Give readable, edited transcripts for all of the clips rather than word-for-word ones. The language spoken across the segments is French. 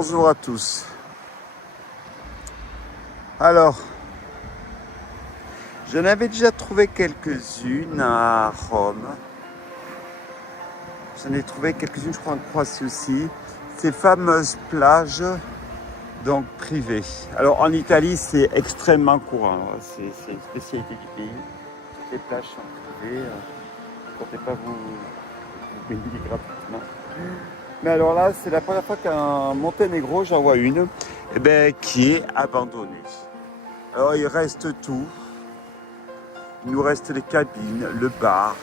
Bonjour à tous. Alors, j'en avais déjà trouvé quelques-unes à Rome. J'en ai trouvé quelques-unes, je crois, en Croatie aussi. Ces fameuses plages, donc privées. Alors, en Italie, c'est extrêmement courant. C'est une spécialité du pays. Toutes les plages sont privées. Ne comptez pas vous baigner gratuitement. Mais alors là, c'est la première fois qu'en Monténégro, j'en vois une qui est abandonnée. Alors il reste tout. Il nous reste les cabines, le bar,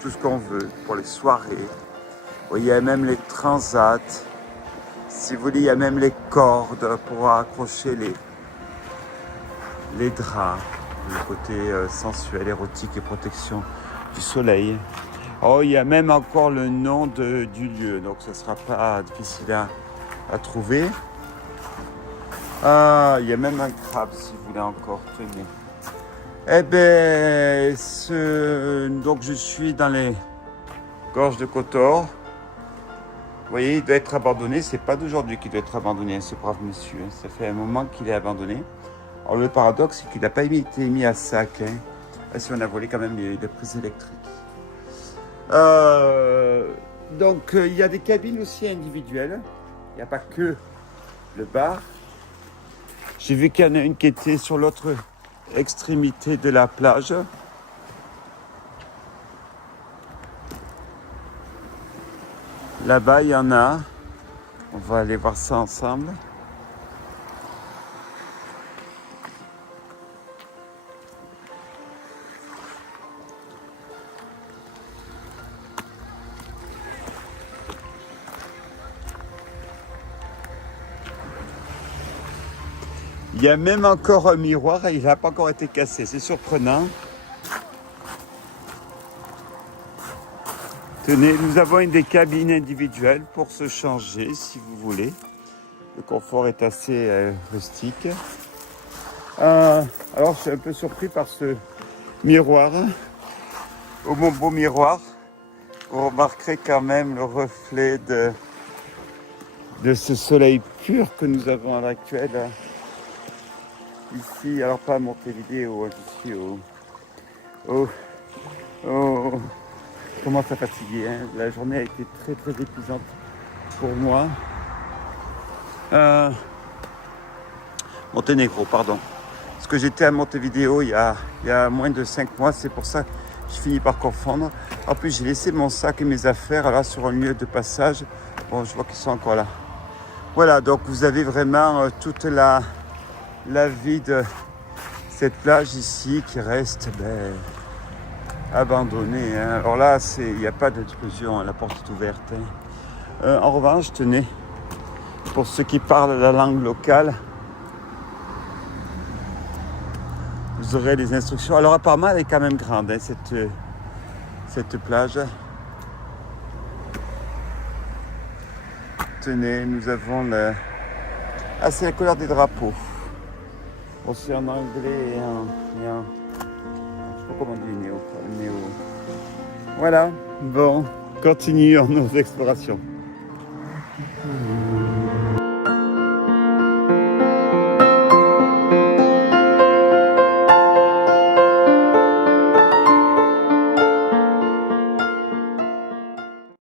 tout ce qu'on veut pour les soirées. Vous voyez, il y a même les transats. Si vous voulez, il y a même les cordes pour accrocher les draps. Le côté sensuel, érotique et protection du soleil. Oh, il y a même encore le nom du lieu, donc ce ne sera pas difficile à trouver. Ah, il y a même un crabe si vous voulez encore, tenez. Donc je suis dans les gorges de Kotor. Vous voyez, il doit être abandonné. C'est pas d'aujourd'hui qu'il doit être abandonné, ce brave monsieur. Ça fait un moment qu'il est abandonné. Alors le paradoxe, c'est qu'il n'a pas été mis à sac. Si on a volé quand même les prises électriques. Donc il y a des cabines aussi individuelles. Il n'y a pas que le bar. J'ai vu qu'il y en a une qui était sur l'autre extrémité de la plage. Là-bas, il y en a. On va aller voir ça ensemble. Il y a même encore un miroir et il n'a pas encore été cassé. C'est surprenant. Tenez, nous avons une des cabines individuelles pour se changer si vous voulez. Le confort est assez rustique. Alors, je suis un peu surpris par ce miroir. Oh, mon beau miroir. Vous remarquerez quand même le reflet de ce soleil pur que nous avons à l'actuel. Ici, alors pas à Montevideo, ici je commence à fatiguer. La journée a été très très épuisante pour moi. Monténégro, pardon. Parce que j'étais à Montevideo il y a moins de 5 mois, c'est pour ça que je finis par confondre. En plus, j'ai laissé mon sac et mes affaires là sur un lieu de passage. Bon, je vois qu'ils sont encore là. Voilà, donc vous avez vraiment toute la vie de cette plage ici qui reste abandonnée. Alors là, il n'y a pas d'intrusion, la porte est ouverte. En revanche, tenez, pour ceux qui parlent la langue locale, vous aurez les instructions. Alors apparemment, elle est quand même grande, cette plage. Tenez, nous avons c'est la couleur des drapeaux. Aussi en anglais et en je sais pas comment on dit néo. Voilà, bon, continuons nos explorations.